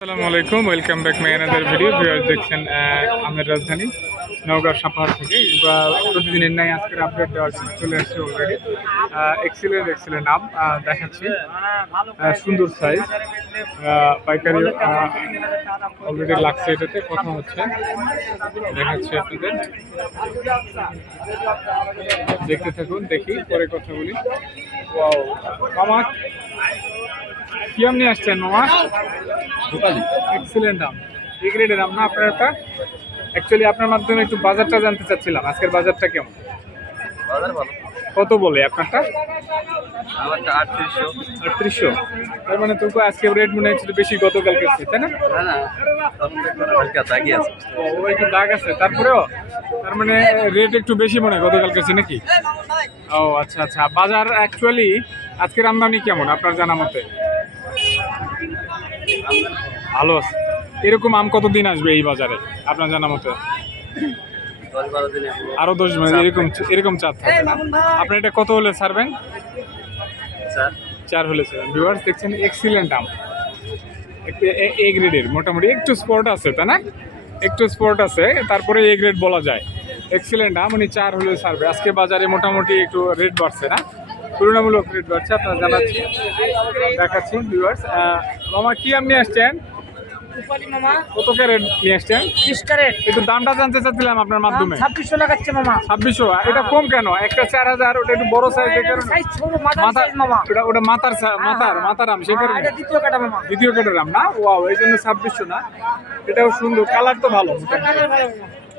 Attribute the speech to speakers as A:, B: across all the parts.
A: আসসালামু আলাইকুম welcome back my another video viewers দেখছেন আমের রাজধানী নওগাঁ সাপাহার থেকে। বা প্রতিদিনের নাই আজকের আপডেট দেওয়ার চলে আসছে অলরেডি এক্সিলেন্ট এক্সিলেন্ট নাম আহ, দেখাচ্ছি। সুন্দর সাইজ পাইকারি অলরেডি লাগছে এটাতে কথা হচ্ছে। দেখাচ্ছি আপনাদের। দেখতে থাকুন দেখি পরে কথা বলি। Wow, মামা কি আপনি আসছেন মামা? এক্সিলেন্ট দাম এ গ্রেডের দাম না আপনার একটা? অ্যাকচুয়ালি আপনার মাধ্যমে একটু বাজারটা জানতে চাচ্ছিলাম আজকের বাজারটা কেমন? কত বলে আপনারটা?
B: আটত্রিশশো।
A: তার মানে তোকে আজকে রেট মনে হচ্ছে বেশি গতকালকে তাই না? একটু দাগ আছে। তারপরেও তার মানে রেট একটু বেশি মনে হয় গতকাল কাছে নাকি? ও আচ্ছা আচ্ছা। বাজার অ্যাকচুয়ালি আজকের আমদানি কেমন আপনার জানা মতে? ভালো আছে। এরকম আম কতদিন আসবে এই বাজারে? আপনার জানা মতো? আরও দশ মিনিট এরকম এরকম চার থাকবে না আপনি এটা কত হলে ছাড়বেন?
B: স্যার
A: চার হলে ছাড়বেন। ভিউয়ার্স দেখছেন এক্সিলেন্ট আম। একটু এ- এ গ্রেডের মোটামুটি। একটু স্পট আছে তাই না? একটু স্পট আছে তারপরে এ গ্রেড বলা যায়। এক্সিলেন্ট আম উনি চার হলে ছাড়বে। আজকে বাজারে মোটামুটি একটু রেট বাড়ছে না? তুলনামূলক রেট বাড়ছে আপনারা জানাচ্ছি দেখাচ্ছি ভিউয়ার্স মামা কি আপনি আসছেন?
C: রূপালি মামা।
A: কত রেট নিয়ে আসছেন
C: ত্রিশ ক্যারেট।
A: একটু দামটা জানতে চাচ্ছিলাম আপনার মাধ্যমে।
C: ছাব্বিশশো লাগাচ্ছে মামা।
A: ছাব্বিশশো। এটা কম কেন? একটা চার হাজার ওটা একটু বড় সাইজের
C: সাইজ ছোট মাথা
A: মাথা
C: মামা।
A: ওটা ওটা মাথার মাথার
C: হ্যাঁ,
A: মাথার আম সে
C: হ্যাঁ,
A: কারণে।
C: এটা দ্বিতীয় কাটা মামা।
A: দ্বিতীয় কেটের আম না? ওয়াও এই জন্য ছাব্বিশশো না। এটাও সুন্দর। কালার তো ভালো।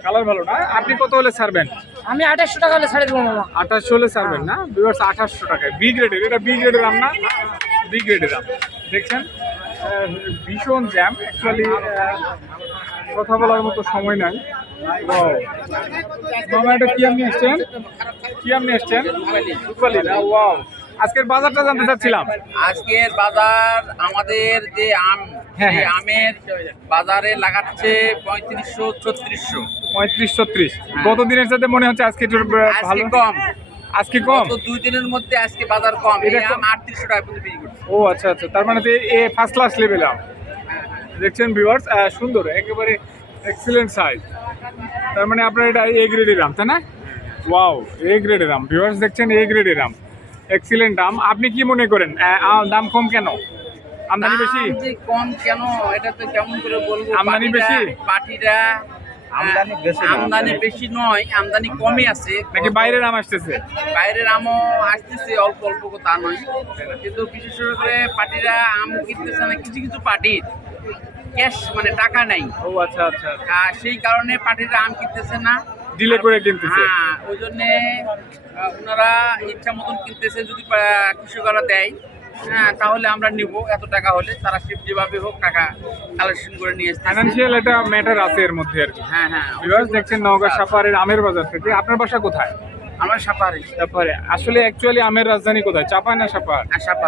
A: কালার ভালো না? আপনি কত হলে ছাড়বেন?
C: আমি আঠাশশো টাকা হলে ছাড়ে দেবো মামা।
A: আঠাশশো হলে ছাড়বেন না? বিভার্স আঠাশশো টাকায়। বি গ্রেডের এটা বি গ্রেডের আম না? বি গ্রেডের আম। দেখছেন? ভীষণ জ্যাম অ্যাকচুয়ালি কথা বলার মতো সময় নাই. মামা এটা কি আপনি এসছেন? কি আপনি এসছেন? রূপালি না? ওয়াও আজকের বাজারটা জানতে চাচ্ছিলাম।
D: আজকের বাজার আমাদের যে আম
A: হ্যাঁ,
D: সেই
A: হ্যাঁ।
D: আমের বাজারে লাগাচ্ছে পঁয়ত্রিশশো ছত্রিশশো।
A: পঁয়ত্রিশ ছত্রিশ। গত দিনের সাথে মনে হচ্ছে আজকে একটু আহ,
D: হ্যাঁ। আজকে
A: ভালো।
D: কম।
A: আজকে কম?
D: তো দুই দিনের মধ্যে আজকে বাজার কম।
A: এটা
D: আম আটত্রিশশো টাকা পর্যন্ত বিক্রি করছে।
A: ও আচ্ছা আচ্ছা। তার মানে এ ফার্স্ট ক্লাস লেভেল আম দেখছেন ভিউয়ার্স সুন্দর একেবারে এক্সিলেন্ট সাইজ তার মানে আপনার এটা এ গ্রেডের আম তাই না? ওয়াও এ গ্রেডের আম ভিউয়ার্স দেখছেন এ গ্রেডের আম এক্সিলেন্ট আম আপনি কি মনে করেন? দাম কম কেন? আমদানি বেশি?
D: কম কেন এটা তো কেমন করে বলব?
A: আমদানি বেশি?
D: পাটিরা
B: আমদানি বেশি
D: আমদানি বেশি নয় আমদানি কমই আছে।
A: নাকি বাইরের আম আসতেছে?
D: বাইরের আমও আসতেছে অল্প অল্প করে তা নয়। কিন্তু বিশেষ করে পার্টিরা আম কিনতেছে না কিছু কিছু পার্টির ক্যাশ মানে টাকা নাই।
A: ও আচ্ছা আচ্ছা
D: আর সেই কারণে পার্টিরা আম কিনতেছে না।
A: ডিলে করে কিনতেছে।
D: হ্যাঁ ওই জন্যে ওনারা ইচ্ছা মতন কিনতেছে যদি কৃষকরা দেয়। হ্যাঁ তাহলে আমরা নিব এত টাকা হলে। তারা সে যেভাবে হোক টাকা কালেকশন করে নিয়ে এসছে
A: ফাইন্যান্সিয়াল একটা ম্যাটার আছে এর মধ্যে আর কি।
D: হ্যাঁ হ্যাঁ
A: ভিউয়ার্স দেখছেন নওগাঁ সাপারের আমের বাজার থেকে আপনার বাসা কোথায়?
D: আমার সাপারে।
A: সাপারে। আসলে অ্যাকচুয়ালি আমের রাজধানী কোথায়? চাপায় না সাপার?
D: আর সাপা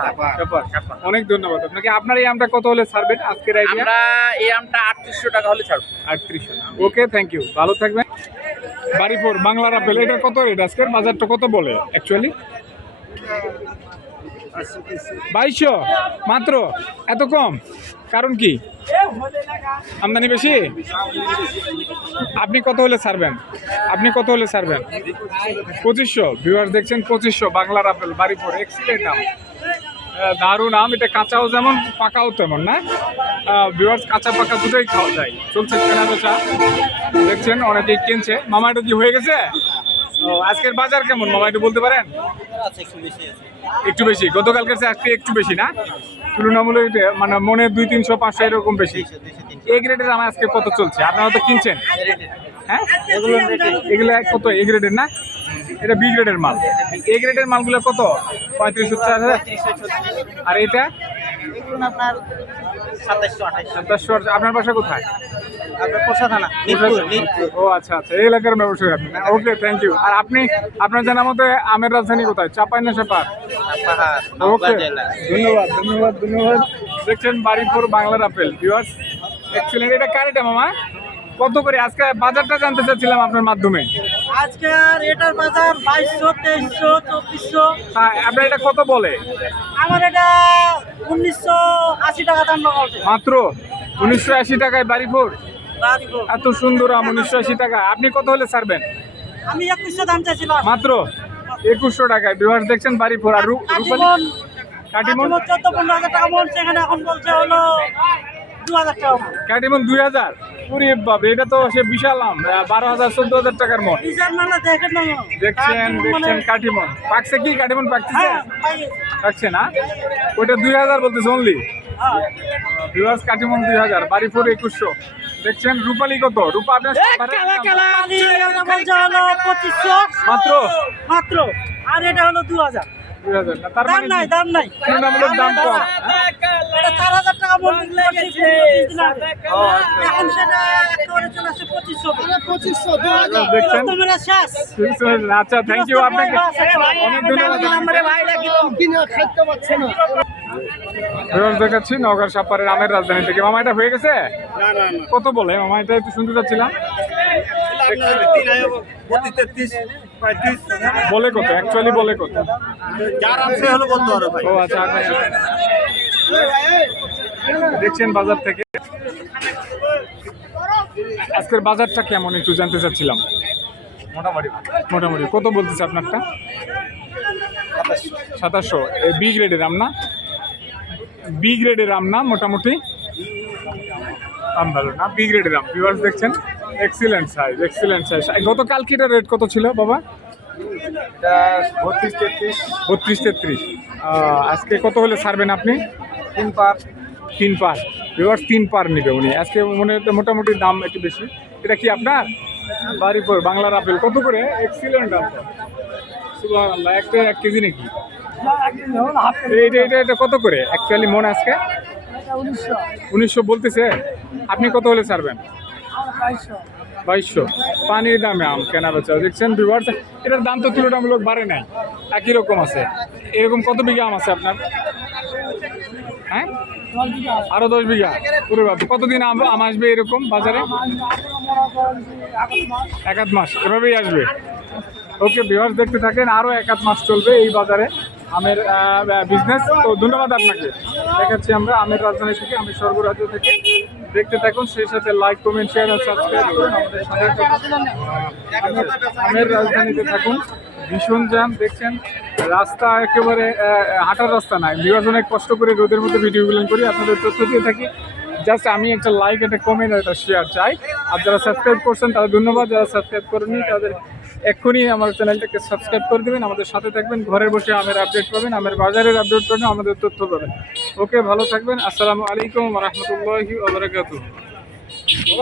A: সাপার। অনেক ধন্যবাদ আপনাকে। আপনার এই আমটা কত হলে ছাড়বেন আজকের আইডিয়া
D: আমরা এই আমটা আটত্রিশশো টাকা হলে ছাড়বো।
A: আটত্রিশ ওকে থ্যাংক ইউ ভালো থাকবেন। বাড়িপুর বাংলার আপেল এটা কত রেট আজকের? বাজারটা কত বলে অ্যাকচুয়ালি বাইশশো? মাত্র? এত কম? কারণ কি? আমদানি বেশি? আপনি কত হলে ছাড়বেন? আপনি কত হলে ছাড়বেন? পঁচিশশো? ভিউয়ার্স দেখছেন পঁচিশশো। বাংলার আপেল বাড়িপুর এক্সিলেন্ট আহ, দারুণ আম। এটা কাঁচাও যেমন পাকাও তেমন না? ভিউয়ার্স কাঁচা পাকা দুটোই খাওয়া যায়। চলছে কেনা বেচা দেখছেন অনেকেই কিনছে। মামা এটা কি হয়ে গেছে? আজকের বাজার কেমন? মামা একটু বলতে পারেন? একটু বেশি গতকালকের চেয়ে আজকে একটু বেশি না? তুলনামূলক মানে মনে দুই তিনশো পাঁচশো এরকম বেশি। এ গ্রেডের আমার আজকে কত চলছে? আপনারা তো কিনছেন। হ্যাঁ? এগুলো কত? এ গ্রেডের না? এটা বি গ্রেডের মাল। এ গ্রেডের মালগুলো কত? পঁয়ত্রিশ চার আর এটা?
C: আপনার
A: সাতাশশো আপনার বাসা কোথায়? ও আচ্ছা আচ্ছা। এই এলাকার ব্যবসায়ী আপনি। ওকে থ্যাংক ইউ আর আপনি আপনার জানার মতে আমের রাজধানী কোথায়? চাপাই না চাপা ওকে ধন্যবাদ ধন্যবাদ ধন্যবাদ। দেখছেন বাড়িপুর বাংলার আপেল ভিউয়ার্স এক্সিলেন্ট এটা কার এটা মামা? কত করে? আজকে বাজারটা জানতে চাচ্ছিলাম আপনার মাধ্যমে।
C: আজকের এটার বাজার বাইশশো তেইশশো চব্বিশশো।
A: হ্যাঁ আপনার এটা কত বলে?
C: আমার এটা উনিশশো আশি টাকা দাম
A: মাত্র? উনিশশো আশি টাকায় বাড়িপুর?
C: বাড়িপুর।
A: এত সুন্দর আম উনিশশো আশি টাকা। আপনি কত হলে ছাড়বেন?
C: আমি একুশশো দাম চাইছিলাম।
A: মাত্র? একুশশো টাকায়। বিভাস দেখছেন বাড়িপুর আর রূপালী
C: কাটিমন চোদ্দ পনেরো হাজার টাকা মন সেখানে এখন বলছে হলো দু হাজার টাকা মন।
A: কাটিমন দুই হাজার? পুরি বাপ এটা তো সে বিশাল আম। বারো হাজার চোদ্দ হাজার টাকার মন। দেখছেন
C: কাটিমন মানে-
A: দেখছেন কাটিমন। পাকছে কি? কাটিমন পাকছে
C: হ্যাঁ
A: পাকছে না? ওইটা দুই হাজার বলতেছে অনলি
C: হ্যাঁ।
A: কাটিমন দুই হাজার বাড়িপুর একুশশো। দেখছেন রূপালী কত? রূপা আপনার মাত্র?
C: মাত্র। আর এটা হলো দু হাজার।
A: দুই হাজার না তার
C: দাম নাই দাম নাই।
A: তুলনামূলক দাম কম।
C: চার হাজার টাকা মন
A: আচ্ছা।
C: এখন সেটা একেবারে চলে আসছে পঁচিশশো। পঁচিশশো
A: দেখছেন?
C: তোমরা শেষ
A: আচ্ছা থ্যাংক ইউ আপনাকে অনেক ধন্যবাদ। দেখাচ্ছি নগর সাপারের আমের রাজধানী থেকে। মামা এটা হয়ে গেছে? কত বলে? মামা এটা একটু শুনতে চাচ্ছিলাম। বলে কত অ্যাকচুয়ালি বলে কত ও আচ্ছা আপনি দেখছেন বাজার থেকে। আজকের বাজারটা কেমন একটু জানতে চাচ্ছিলাম।
B: মোটামুটি
A: মোটামুটি কত বলতেছে আপনারটা? সাতাশশো। বি গ্রেডের আম না? বি গ্রেডের আম না মোটামুটি? আম ভালো না বি গ্রেডের আম ভিউয়ার্স দেখছেন এক্সিলেন্ট সাইজ এক্সিলেন্ট সাইজ গতকাল কিটার রেট কত ছিল বাবা?
B: বত্রিশ তেত্রিশ।
A: বত্রিশ তেত্রিশ। আজকে কত হলে ছাড়বেন আপনি?
B: তিন পার।
A: তিন পার। ভিউয়ার্স তিন পার নিবে উনি। আজকে মনে হচ্ছে মোটামুটি দাম একটু বেশি। এটা কি আপনার? বাড়িপুর বাংলার আপেল। কত করে? এক্সিলেন্ট দাম সুবহানাল্লাহ একটা এক কেজি নাকি? এইটা এটা এটা কত করে? অ্যাকচুয়ালি মন আজকে? উনিশশো। বলতেছে? আপনি কত হলে ছাড়বেন? বাইশশো। পানির দামে আম কেনা বেচা। দেখছেন ভিউয়ার্স এটার দাম তো তুলনামূলক বাড়ে নাই। একই রকম আছে। এরকম কত বিঘা আম আছে আপনার? হ্যাঁ? আরও দশ বিঘা। পুরো বাপ কতদিন আম আম আসবে এরকম বাজারে? এক আধ মাস। এভাবেই আসবে। ওকে বিহার দেখতে থাকেন আরও এক আধ মাস চলবে এই বাজারে আমের বিজনেস তো ধন্যবাদ আপনাকে। দেখাচ্ছি আমরা আমের রাজধানী থেকে আমি স্বর্গরাজ্য থেকে। দেখতে থাকুন, সেই সাথে লাইক কমেন্ট শেয়ার আর সাবস্ক্রাইব করুন আমাদের সাথে। আমের- রাজধানীতে থাকুন। ভীষণ জ্যাম, দেখছেন? রাস্তা একেবারে হাঁটার রাস্তা নাই। বিভাজ অনেক কষ্ট করে রোদের মধ্যে ভিডিও ভিডিওগুলো করি, আপনাদের তথ্য দিয়ে থাকি। জাস্ট আমি একটা লাইক একটা কমেন্ট একটা শেয়ার চাই। আর যারা সাবস্ক্রাইব করছেন, তাদের ধন্যবাদ। যারা সাবস্ক্রাইব করেনি তাদের এক্ষুনি আমার চ্যানেলটাকে সাবস্ক্রাইব করে দেবেন, আমাদের সাথে থাকবেন, ঘরে বসে আমের আপডেট পাবেন, আমের বাজারের আপডেট পাবেন, আমাদের তথ্য পাবেন। ওকে, ভালো থাকবেন, আসসালামু আলাইকুম রহমতুল্লাহি